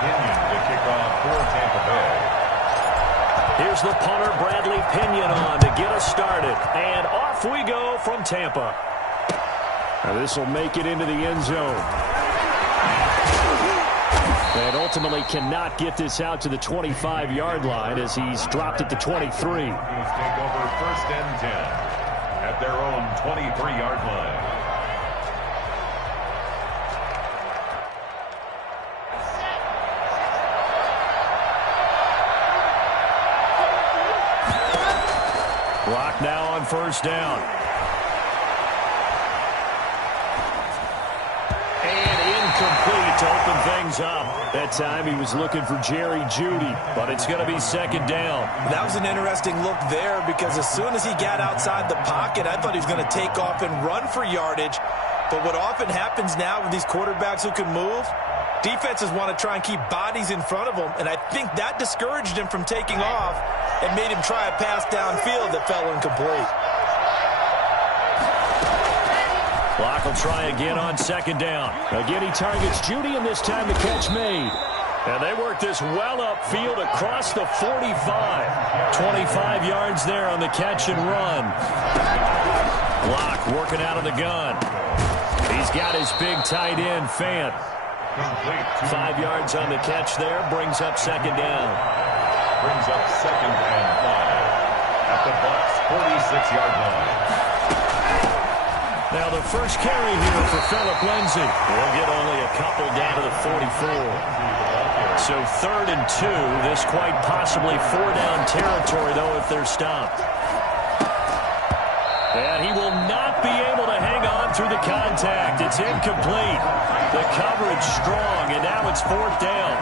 Pinion to kick off for Tampa Bay. Here's the punter, Bradley Pinion, on to get us started. And off we go from Tampa. Now this will make it into the end zone. And ultimately cannot get this out to the 25-yard line as he's dropped at the 23. Take over 1st and 10 at their own 23-yard line. Clock now on 1st down. And incomplete to open things up. That time he was looking for Jerry Jeudy, but it's going to be 2nd down. That was an interesting look there because as soon as he got outside the pocket, I thought he was going to take off and run for yardage. But what often happens now with these quarterbacks who can move, defenses want to try and keep bodies in front of them, and I think that discouraged him from taking off and made him try a pass downfield that fell incomplete. Clock will try again on 2nd down. Again, he targets Jeudy, and this time the catch made. And they work this well upfield across the 45. 25 yards there on the catch and run. Clock working out of the gun. He's got his big tight end, Fant. 5 yards on the catch there, brings up 2nd down. Brings up 2nd and 5 at the Bucs' 46-yard line. Now the first carry here for Phillip Lindsay. We'll get only a couple down to the 44. So 3rd and 2. This quite possibly 4-down territory, though, if they're stopped. And he will not be able to hang on through the contact. It's incomplete. The coverage strong, and now it's 4th down.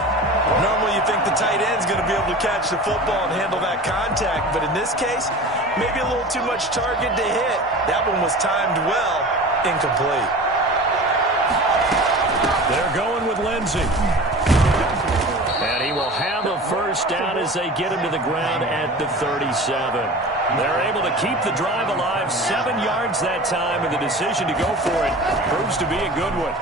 Normally you think the tight end's going to be able to catch the football and handle that contact, but in this case, maybe a little too much target to hit. That one was timed well, incomplete. They're going with Lindsay. And he will have a 1st down as they get him to the ground at the 37. They're able to keep the drive alive, 7 yards that time, and the decision to go for it proves to be a good one.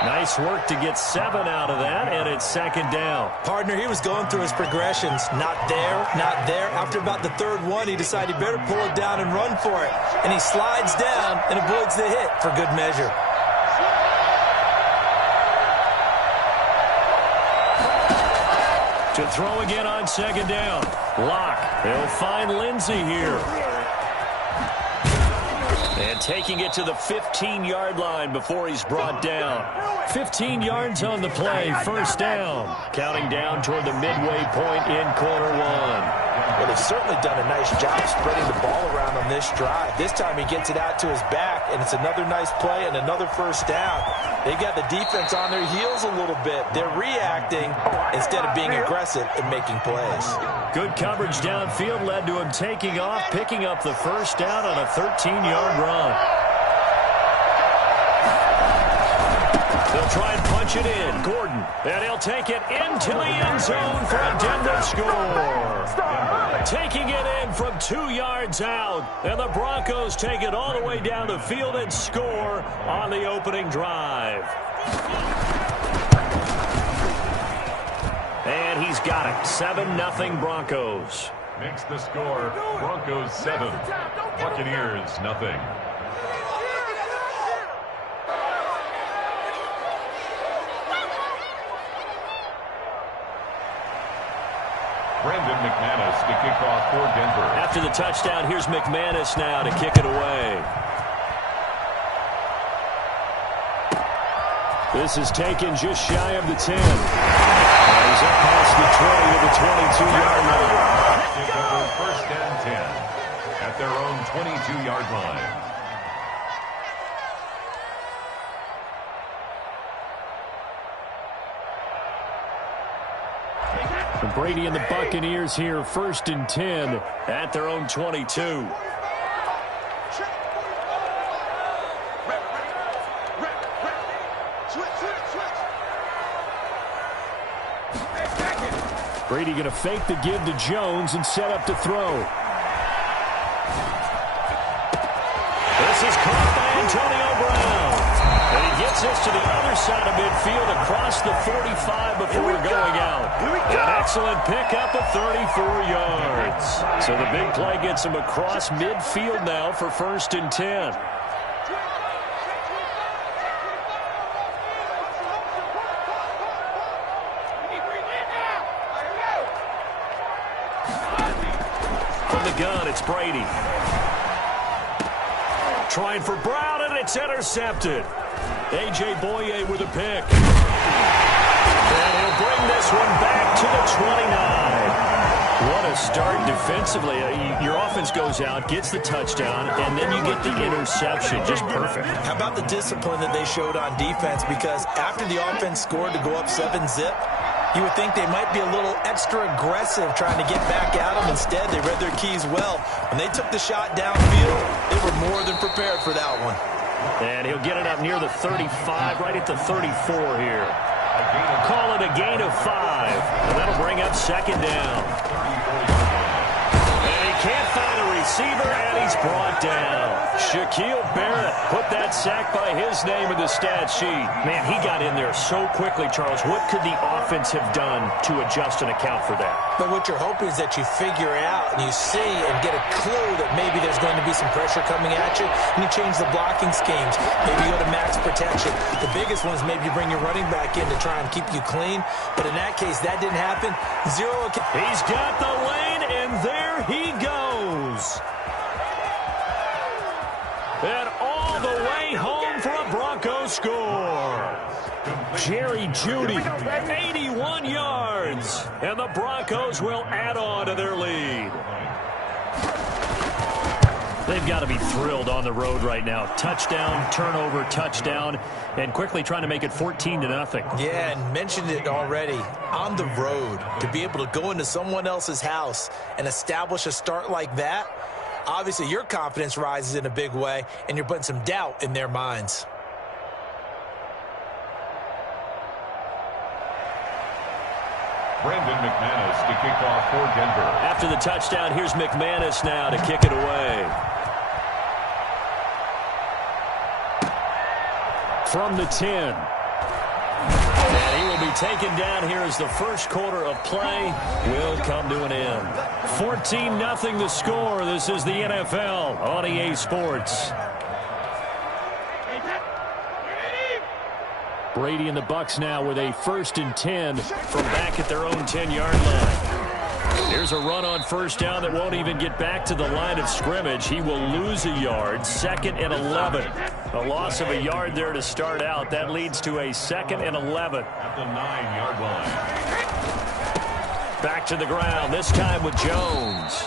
Nice work to get 7 out of that, and it's 2nd down. Partner, he was going through his progressions. Not there, not there. After about the 3rd one, he decided he better pull it down and run for it. And he slides down and avoids the hit for good measure. To throw again on 2nd down. Lock. They'll find Lindsay here. And taking it to the 15-yard line before he's brought down. 15 yards on the play, 1st down. Counting down toward the midway point in quarter 1. Well, they've certainly done a nice job spreading the ball around on this drive. This time he gets it out to his back, and it's another nice play and another 1st down. They've got the defense on their heels a little bit. They're reacting instead of being aggressive and making plays. Good coverage downfield led to him taking off, picking up the 1st down on a 13-yard run. They'll try and punch it in. Gordon. And he'll take it into the end zone for a Denver score. Taking it in from 2 yards out. And the Broncos take it all the way down the field and score on the opening drive. And he's got it. 7-0 Broncos. Makes the score Broncos 7, Buccaneers nothing. Brandon McManus to kick off for Denver. After the touchdown, here's McManus now to kick it away. This is taken just shy of the 10. He's up past the 20 to the 22-yard line. Take over 1st and 10 at their own 22-yard line. And Brady and the Buccaneers here, 1st and 10 at their own 22. Brady going to fake the give to Jones and set up to throw. This is caught by Antonio Brown. Gets this to the other side of midfield across the 45 before going out. An excellent pickup of 34 yards. So the big play gets him across midfield now for 1st and 10. From the gun, it's Brady. Trying for Brown, and it's intercepted. A.J. Boye with a pick. And he'll bring this one back to the 29. What a start defensively. Your offense goes out, gets the touchdown, and then you get the interception. Just perfect. How about the discipline that they showed on defense? Because after the offense scored to go up 7-zip, you would think they might be a little extra aggressive trying to get back at them. Instead, they read their keys well. When they took the shot downfield, they were more than prepared for that one. And he'll get it up near the 35, right at the 34 here. Call it a gain of 5. And that'll bring up 2nd down. And he can't find a receiver, and he's brought down. Shaquille Barrett put that sack by his name in the stat sheet. Man, he got in there so quickly, Charles. What could the offense have done to adjust and account for that? But what you're hoping is that you figure out and you see and get a clue that maybe there's going to be some pressure coming at you, and you change the blocking schemes. Maybe you go to max protection. The biggest one is maybe you bring your running back in to try and keep you clean. But in that case, that didn't happen. He's got the lane, and there he goes. And all the way home for a Broncos score. Jerry Jeudy, 81 yards. And the Broncos will add on to their lead. They've got to be thrilled on the road right now. Touchdown, turnover, touchdown, and quickly trying to make it 14-0. Yeah, and mentioned it already. On the road, to be able to go into someone else's house and establish a start like that, obviously your confidence rises in a big way, and you're putting some doubt in their minds. Brandon McManus to kick off for Denver. After the touchdown, here's McManus now to kick it away. From the 10. And he will be taken down here as the first quarter of play will come to an end. 14-0 the score. This is the NFL on EA Sports. Brady and the Bucs now with a 1st and 10 from back at their own 10-yard line. Here's a run on 1st down that won't even get back to the line of scrimmage. He will lose a yard. 2nd and 11. A loss of a yard there to start out. That leads to a 2nd and 11. At the 9-yard line. Back to the ground, this time with Jones.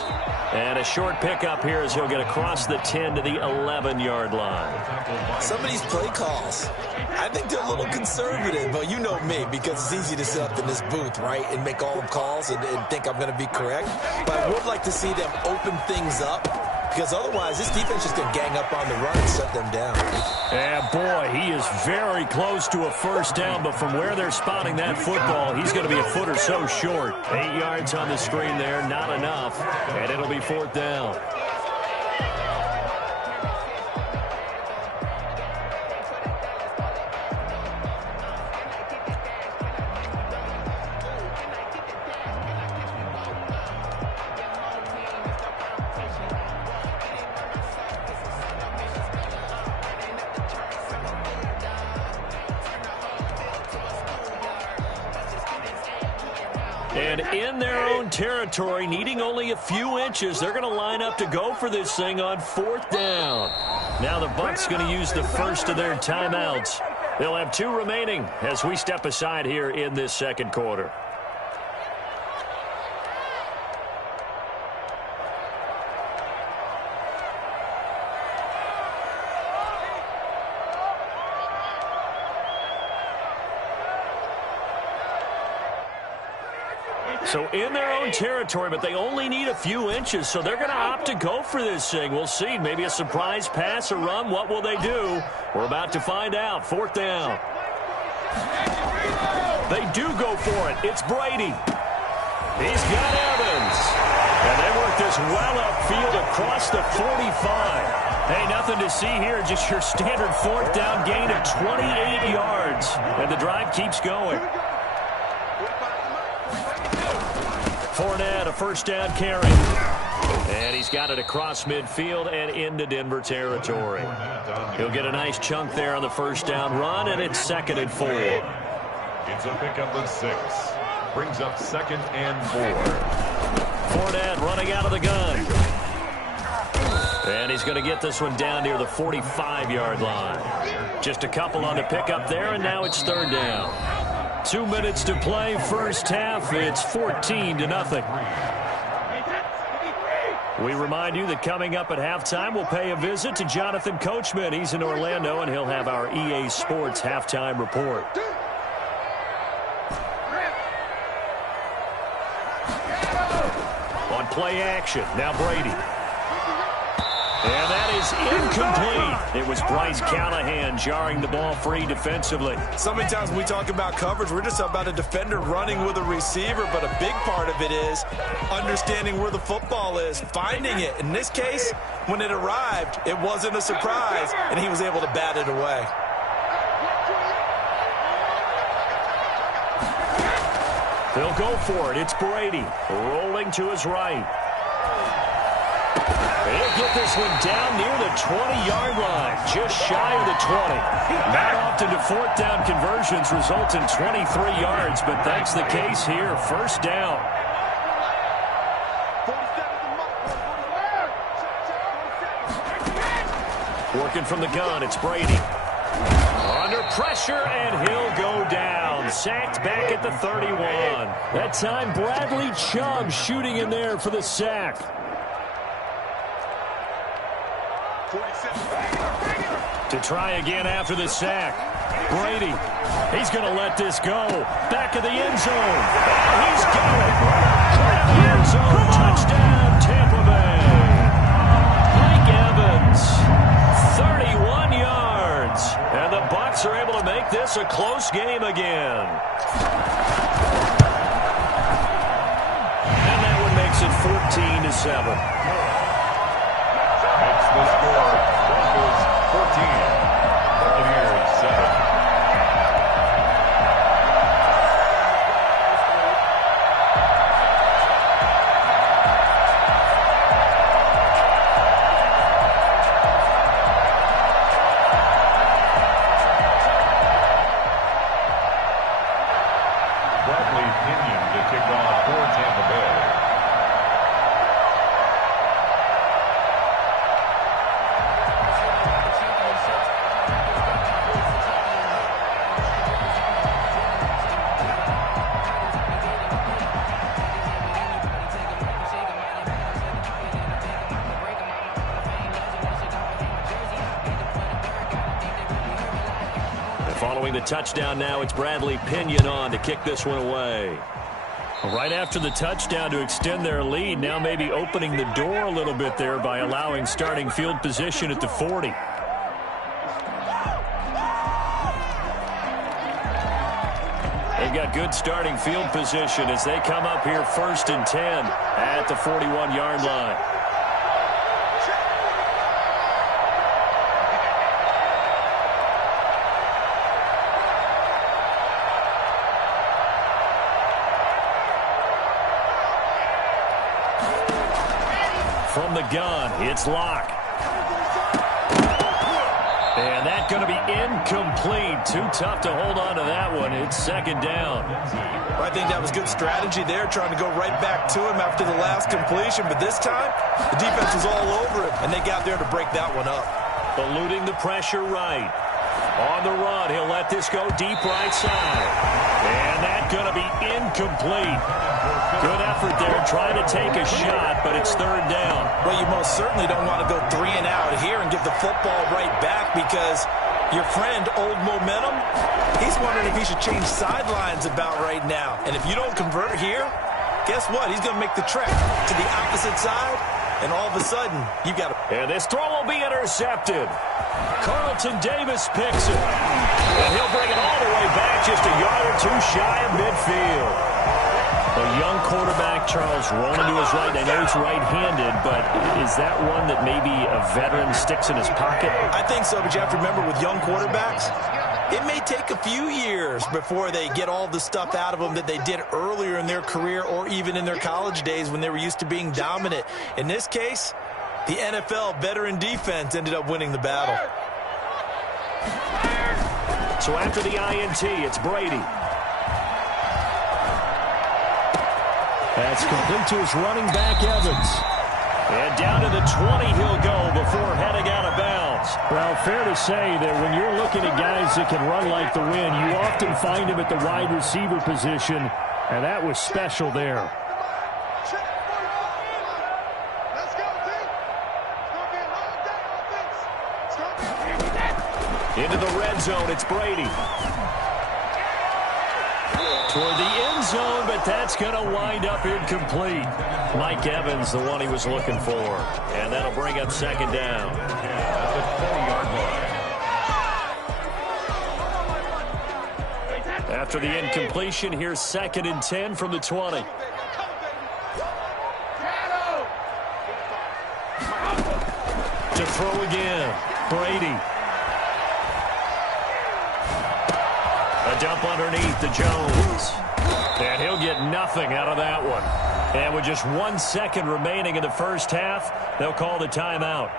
And a short pickup here as he'll get across the 10 to the 11-yard line. Some of these play calls, I think they're a little conservative. But you know me, because it's easy to sit up in this booth, right, and make all the calls and think I'm going to be correct. But I would like to see them open things up, because otherwise this defense is going to gang up on the run and shut them down. And boy, he is very close to a 1st down, but from where they're spotting that football, he's going to be a foot or so short. 8 yards on the screen there, not enough, and it'll be 4th down. And in their own territory, needing only a few inches, they're going to line up to go for this thing on 4th down. Now the Bucs going to use the first of their timeouts. They'll have 2 remaining as we step aside here in this 2nd quarter. So in their own territory, but they only need a few inches, so they're going to opt to go for this thing. We'll see. Maybe a surprise pass or run. What will they do? We're about to find out. 4th down. They do go for it. It's Brady. He's got Evans. And they work this well upfield across the 45. Hey, nothing to see here. Just your standard 4th down gain of 28 yards. And the drive keeps going. Fournette, a 1st down carry. And he's got it across midfield and into Denver territory. He'll get a nice chunk there on the 1st down run, and it's 2nd and 4. It's a pickup of 6. Brings up 2nd and 4. Fournette running out of the gun. And he's going to get this one down near the 45-yard line. Just a couple on the pickup there, and now it's 3rd down. 2 minutes to play, first half. It's 14-0. We remind you that coming up at halftime, we'll pay a visit to Jonathan Coachman. He's in Orlando, and he'll have our EA Sports halftime report. On play action, now Brady. And that is incomplete. It was Bryce Callahan jarring the ball free defensively. So many times when we talk about coverage, we're just about a defender running with a receiver, but a big part of it is understanding where the football is, finding it. In this case, when it arrived, it wasn't a surprise, and he was able to bat it away. They'll go for it. It's Brady rolling to his right. He'll get this one down near the 20-yard line, just shy of the 20. Not often do 4th down conversions result in 23 yards, but that's the case here. 1st down. Working from the gun, it's Brady. Under pressure, and he'll go down. Sacked back at the 31. That time, Bradley Chubb shooting in there for the sack. To try again after the sack. Brady, he's going to let this go. Back of the end zone. He's got it. Caught in the end zone. Touchdown, Tampa Bay. Mike Evans, 31 yards. And the Bucs are able to make this a close game again. And that one makes it 14-7. Makes the score. Broncos 14. Buccaneers 7. Bradley Pinion to kick off for Tampa Bay. Following the touchdown now, it's Bradley Pinion on to kick this one away. Right after the touchdown to extend their lead, now maybe opening the door a little bit there by allowing starting field position at the 40. They've got good starting field position as they come up here 1st and 10 at the 41-yard line. From the gun, it's Locke. And that's going to be incomplete. Too tough to hold on to that one. It's 2nd down. Well, I think that was good strategy there, trying to go right back to him after the last completion. But this time, the defense was all over him, and they got there to break that one up. Eluding the pressure right. On the run, he'll let this go deep right side. And that's going to be incomplete. Good effort there, trying to take a shot, but it's 3rd down. Well, you most certainly don't want to go 3 and out here and give the football right back because your friend, Old Momentum, he's wondering if he should change sidelines about right now. And if you don't convert here, guess what? He's going to make the trek to the opposite side, and all of a sudden, you've got to... And this throw will be intercepted. Carlton Davis picks it. And he'll bring it all the way back just a yard or two shy of midfield. A young quarterback, Charles, rolling to his right. I know he's right-handed, but is that one that maybe a veteran sticks in his pocket? I think so, but you have to remember with young quarterbacks, it may take a few years before they get all the stuff out of them that they did earlier in their career or even in their college days when they were used to being dominant. In this case, the NFL veteran defense ended up winning the battle. So after the INT, it's Brady. That's complete to his running back, Evans. And down to the 20 he'll go before heading out of bounds. Well, fair to say that when you're looking at guys that can run like the wind, you often find them at the wide receiver position, and that was special there. Into the red zone, it's Brady. Toward the end zone, but that's going to wind up incomplete. Mike Evans, the one he was looking for. And that'll bring up second down. At the 40-yard line. After the incompletion, here's 2nd and 10 from the 20. To throw again, Brady. A dump underneath to Jones. And he'll get nothing out of that one. And with just 1 second remaining in the first half, they'll call the timeout.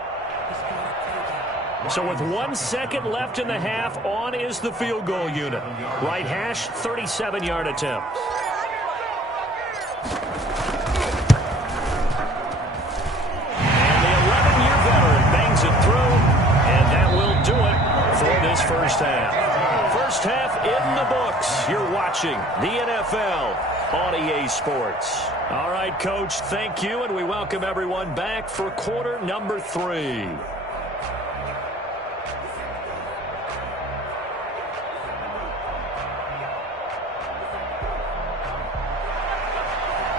So with 1 second left in the half, on is the field goal unit. Right hash, 37-yard attempt. And the 11-year veteran bangs it through, and that will do it for this first half. First half in the books. You're watching the NFL on EA Sports. All right, Coach, thank you, and we welcome everyone back for quarter number 3.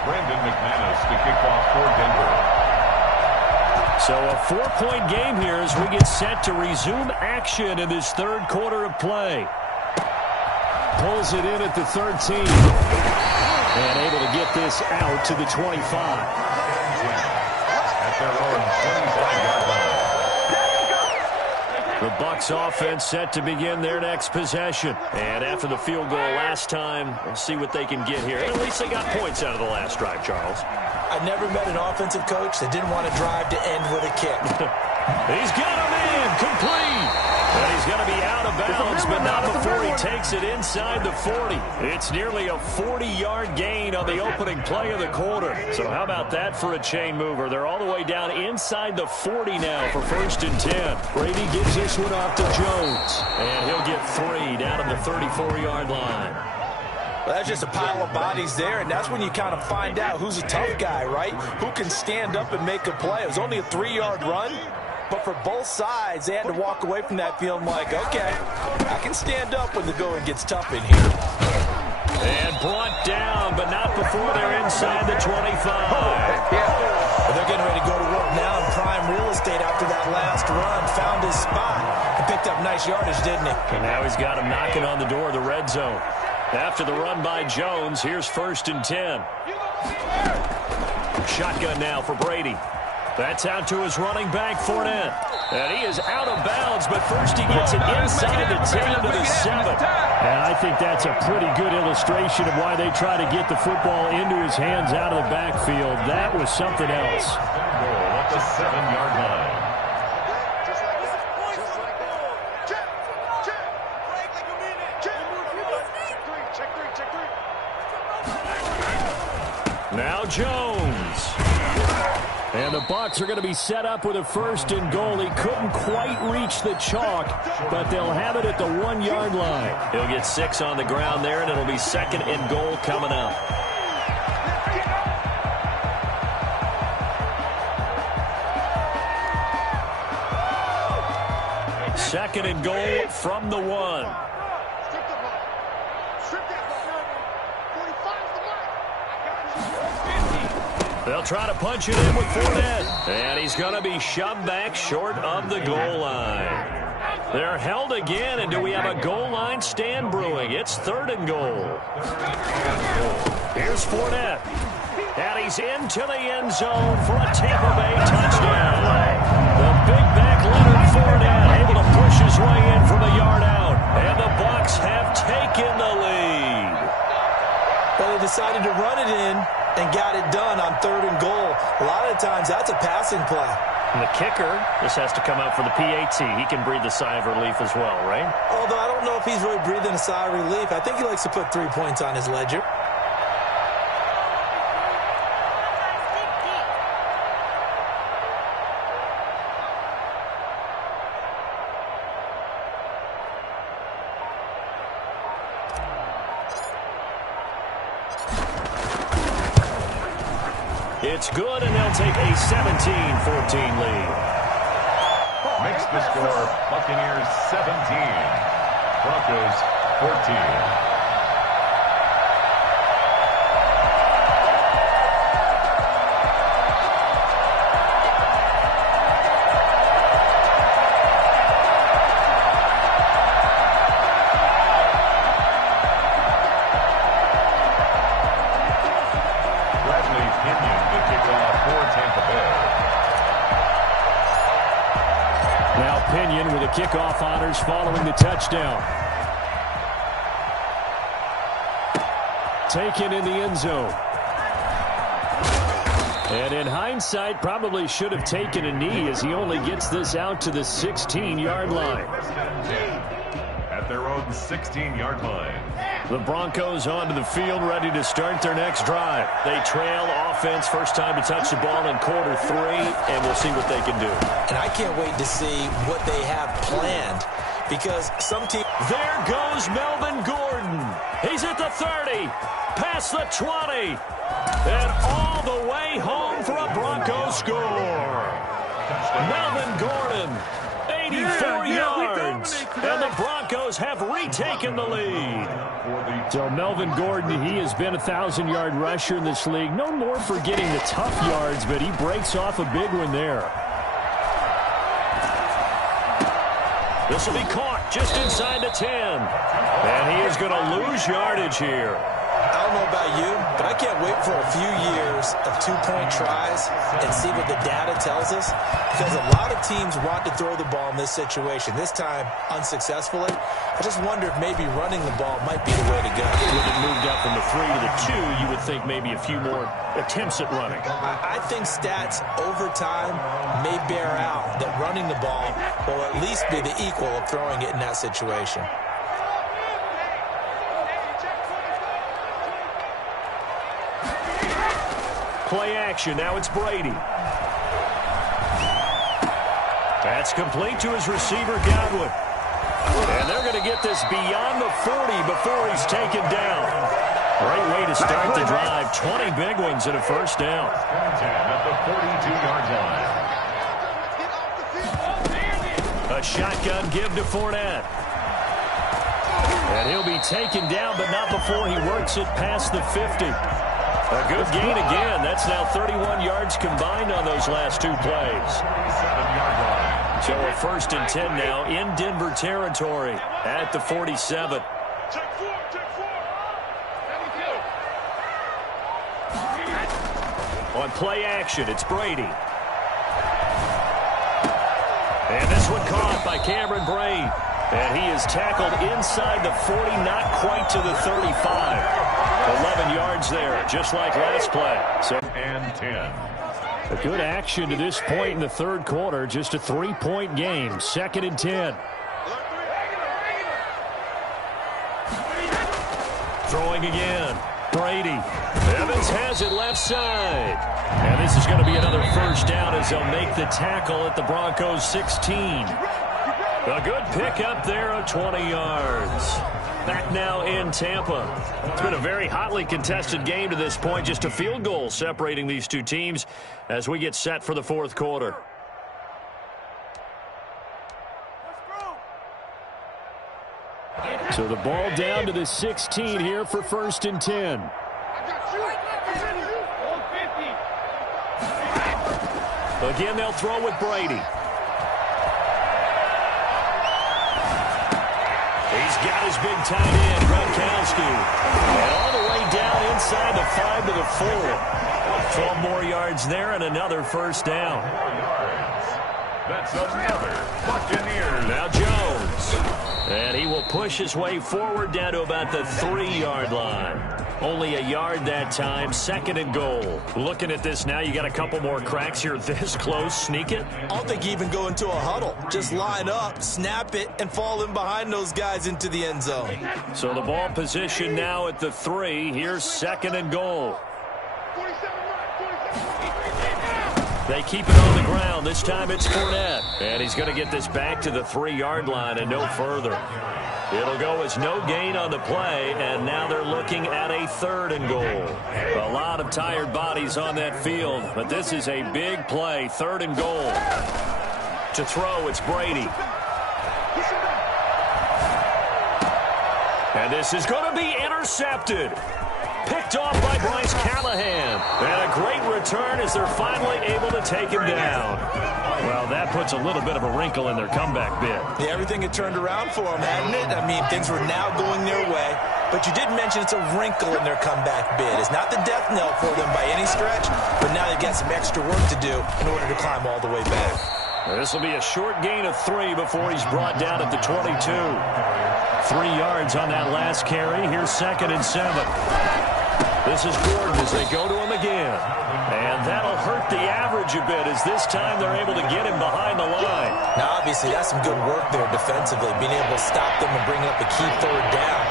Brandon McManus to kick off for Denver. So a 4-point game here as we get set to resume action in this third quarter of play. Pulls it in at the 13. And able to get this out to the 25. At their own 25-yard line. The Bucs offense set to begin their next possession. And after the field goal last time, we'll see what they can get here. At least they got points out of the last drive, Charles. I never met an offensive coach that didn't want to drive to end with a kick. He's got him in, complete. And he's going to be out of bounds, but not before he takes it inside the 40. It's nearly a 40-yard gain on the opening play of the quarter. So how about that for a chain mover? They're all the way down inside the 40 now for 1st and 10. Brady gives this one off to Jones. And he'll get 3 down at the 34-yard line. Well, that's just a pile of bodies there, and that's when you kind of find out who's a tough guy, right? Who can stand up and make a play. It was only a 3-yard run, but for both sides, they had to walk away from that feeling like, okay, I can stand up when the going gets tough in here. And brought down, but not before they're inside the 25. Well, they're getting ready to go to work now in prime real estate after that last run. Found his spot and picked up nice yardage, didn't he? And now he's got him knocking on the door of the red zone. After the run by Jones, here's 1st and 10. Shotgun now for Brady. That's out to his running back, Fournette. And he is out of bounds, but first he gets it inside the 10 to the 7. And I think that's a pretty good illustration of why they try to get the football into his hands out of the backfield. That was something else. Goal at the 7-yard line. Now Jones. And the Bucs are going to be set up with a 1st and goal. He couldn't quite reach the chalk, but they'll have it at the 1-yard line. He'll get 6 on the ground there, and it'll be 2nd and goal coming up. Second and goal from the 1. They'll try to punch it in with Fournette. And he's going to be shoved back short of the goal line. They're held again, and do we have a goal line stand brewing? It's 3rd and goal. Here's Fournette. And he's into the end zone for a Tampa Bay touchdown. The big back Leonard Fournette able to push his way in from a yard out. And the Bucs have taken the lead. Well, they decided to run it in and got it done on 3rd and goal. A lot of times that's a passing play. And the kicker, this has to come out for the PAT. He can breathe a sigh of relief as well, right? Although I don't know if he's really breathing a sigh of relief. I think he likes to put 3 points on his ledger. It's good, and they'll take a 17-14 lead. Makes the score Buccaneers 17, Broncos 14. Pinion with the kickoff honors following the touchdown. Taken in the end zone. And in hindsight, probably should have taken a knee as he only gets this out to the 16-yard line. At their own 16-yard line. The Broncos onto the field, ready to start their next drive. They trail offense, first time to touch the ball in quarter 3, and we'll see what they can do. And I can't wait to see what they have planned, because some team... There goes Melvin Gordon. He's at the 30, past the 20, and all the way home for a Broncos score. Melvin Gordon, 84 yards, and the Broncos have retaken the lead. So Melvin Gordon, he has been a 1,000-yard rusher in this league. No more for getting the tough yards, but he breaks off a big one there. This will be caught just inside the 10. And he is going to lose yardage here. I don't know about you, but I can't wait for a few years of 2-point tries and see what the data tells us, because a lot of teams want to throw the ball in this situation, this time unsuccessfully. I just wonder if maybe running the ball might be the way to go. With it moved up from the 3 to the 2, you would think maybe a few more attempts at running. I think stats over time may bear out that running the ball will at least be the equal of throwing it in that situation. Play action. Now it's Brady. That's complete to his receiver, Godwin. And they're going to get this beyond the 40 before he's taken down. Great way to start the drive. 20 big ones and a first down. At the 42-yard line. A shotgun give to Fournette. And he'll be taken down, but not before he works it past the 50. A good gain again. That's now 31 yards combined on those last 2 plays. So a 1st and 10 now in Denver territory at the 47. On play action, it's Brady. And this one caught by Cameron Brate. And he is tackled inside the 40, not quite to the 35. 11 yards there, just like last play. So, and 10. A good action to this point in the 3rd quarter. Just a 3-point game. 2nd and 10. Throwing again. Brady. Evans has it left side. And this is going to be another first down as they'll make the tackle at the Broncos 16. A good pickup there of 20 yards. Back now in Tampa. It's been a very hotly contested game to this point. Just a field goal separating these two teams as we get set for the 4th quarter. So the ball down to the 16 here for 1st and 10. Again, they'll throw with Brady. He's got his big tight end, Gronkowski. And all the way down inside the 5 to the 4. 12 more yards there and another first down. That's another Buccaneers. Now Jones. And he will push his way forward down to about the 3-yard line. Only a yard that time, 2nd and goal. Looking at this now, you got a couple more cracks here this close. Sneak it? I don't think you even go into a huddle. Just line up, snap it, and fall in behind those guys into the end zone. So the ball position now at the 3. Here's 2nd and goal. They keep it on the ground. This time it's Fournette. And he's going to get this back to the 3-yard line and no further. It'll go as no gain on the play, and now they're looking at a 3rd and goal. A lot of tired bodies on that field, but this is a big play. 3rd and goal. To throw, it's Brady. And this is going to be intercepted. Picked off by Bryce Callahan. And a great return as they're finally able to take him down. Well, that puts a little bit of a wrinkle in their comeback bid. Yeah, everything had turned around for them, hadn't it? I mean, things were now going their way. But you did mention it's a wrinkle in their comeback bid. It's not the death knell for them by any stretch, but now they've got some extra work to do in order to climb all the way back. This will be a short gain of 3 before he's brought down at the 22. 3 yards on that last carry. Here's 2nd and 7. This is Gordon as they go to him again. And that'll hurt the average a bit as this time they're able to get him behind the line. Now, obviously, that's some good work there defensively, being able to stop them and bring up a key 3rd down.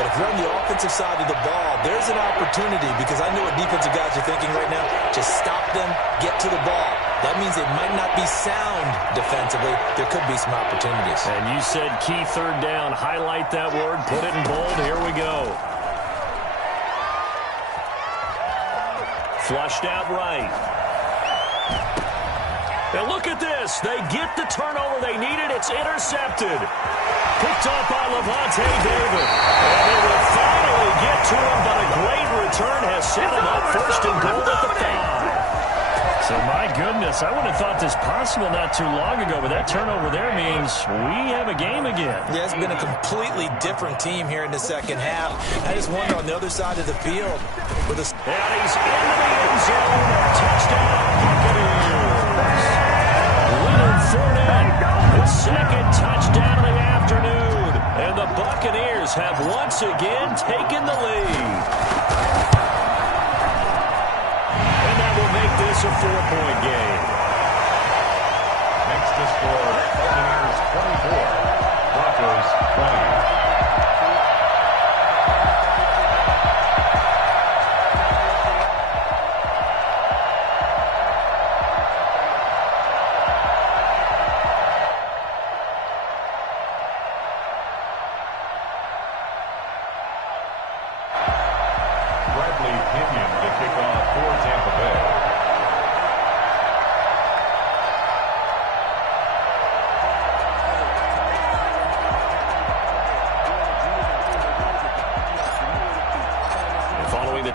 But if you're on the offensive side of the ball, there's an opportunity because I know what defensive guys are thinking right now. Just stop them, get to the ball. That means it might not be sound defensively. There could be some opportunities. And you said key 3rd down. Highlight that word. Put it in bold. Here we go. Flushed out right. And look at this. They get the turnover they needed. It's intercepted. Picked off by Levante David. And they will finally get to him, but a great return has set him up 1st and goal at the 5. So, my goodness, I wouldn't have thought this possible not too long ago, but that turnover there means we have a game again. Yeah, it's been a completely different team here in the 2nd half. I just wonder on the other side of the field. And he's into the end zone. Touchdown, Buccaneers. Leonard Fournette, his 2nd touchdown of the afternoon. And the Buccaneers have once again taken the lead. Make this a 4-point game. Next to score, Buccaneers 24, Broncos 20.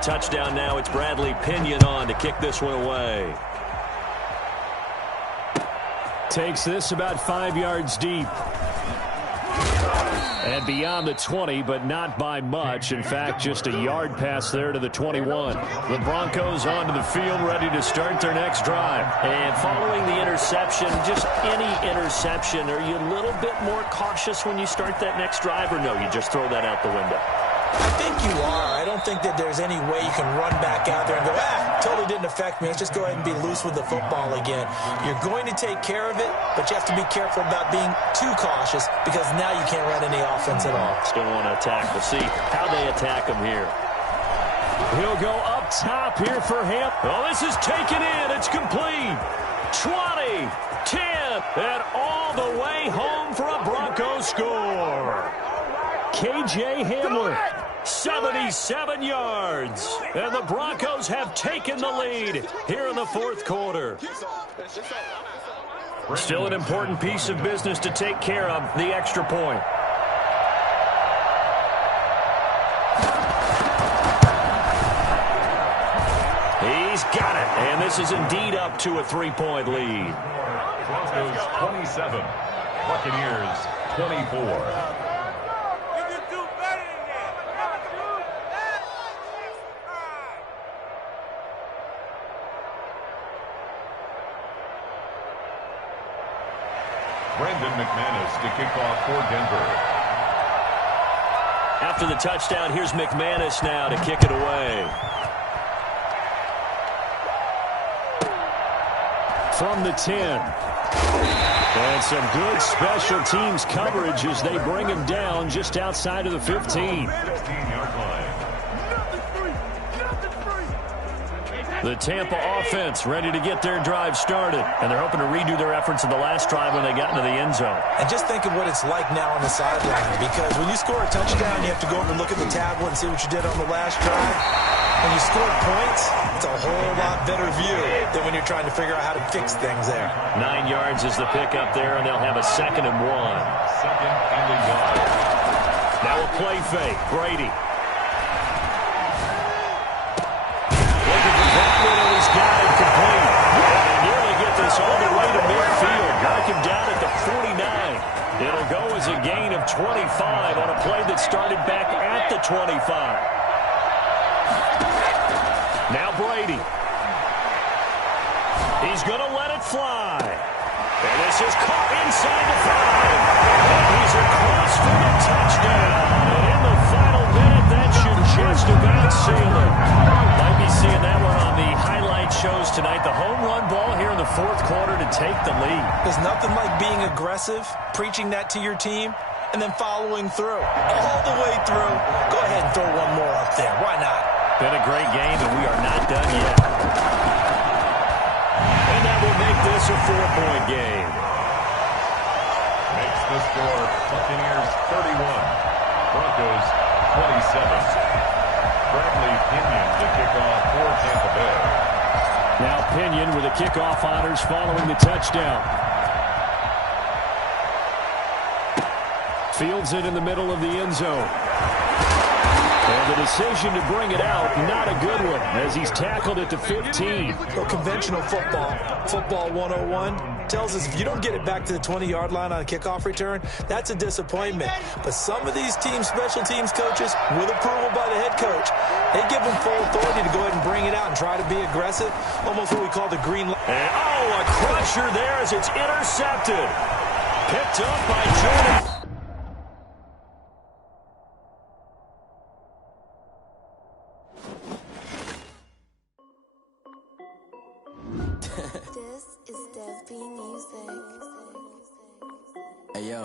Touchdown now. It's Bradley Pinion on to kick this one away. Takes this about 5 yards deep. And beyond the 20, but not by much. In fact, just a yard pass there to the 21. The Broncos onto the field, ready to start their next drive. And following the interception, just any interception, are you a little bit more cautious when you start that next drive, or no, you just throw that out the window? I think you are. I don't think that there's any way you can run back out there and go, totally didn't affect me. Let's just go ahead and be loose with the football again. You're going to take care of it, but you have to be careful about being too cautious because now you can't run any offense at all. Still want to attack. We'll see how they attack him here. He'll go up top here for him. Oh, this is taken in. It's complete. 20, 10, and all the way home for a Broncos score. K.J. Hamler, 77 yards. And the Broncos have taken the lead here in the 4th quarter. Still an important piece of business to take care of, the extra point. He's got it. And this is indeed up to a 3-point lead. Broncos 27, Buccaneers 24. Brandon McManus to kick off for Denver. After the touchdown, here's McManus now to kick it away. From the 10. And some good special teams coverage as they bring him down just outside of the 15. 16-yard line. The Tampa offense ready to get their drive started. And they're hoping to redo their efforts in the last drive when they got into the end zone. And just think of what it's like now on the sideline. Because when you score a touchdown, you have to go over and look at the tablet and see what you did on the last drive. When you score points, it's a whole lot better view than when you're trying to figure out how to fix things there. 9 yards is the pickup there, and they'll have a 2nd and 1. Second and a yard. Now a play fake. Brady. He's got it complete. And they nearly get this all the way to midfield. Mark him down at the 49. It'll go as a gain of 25 on a play that started back at the 25. Now Brady. He's going to let it fly. And this is caught inside the 5. And he's across for the touchdown. And in the final minute, that should just about seal it. Might be seeing that one on the highlight shows tonight. The home run ball here in the 4th quarter to take the lead. There's nothing like being aggressive, preaching that to your team, and then following through. All the way through. Go ahead and throw one more up there. Why not? Been a great game, and we are not done yet. And that will make this a 4-point game. Makes the score Buccaneers 31, Broncos 27. Bradley Pinion to kick off for Tampa Bay. Now Pinion with the kickoff honors following the touchdown. Fields it in the middle of the end zone. And the decision to bring it out, not a good one, as he's tackled at the 15. Well, conventional football 101, tells us if you don't get it back to the 20-yard line on a kickoff return, that's a disappointment. But some of these special teams coaches, with approval by the head coach, they give them full authority to go ahead and bring it out and try to be aggressive, almost what we call the green light. And, a crusher there as it's intercepted. Picked up by Jordan. This is Dev B Music. Hey, yo.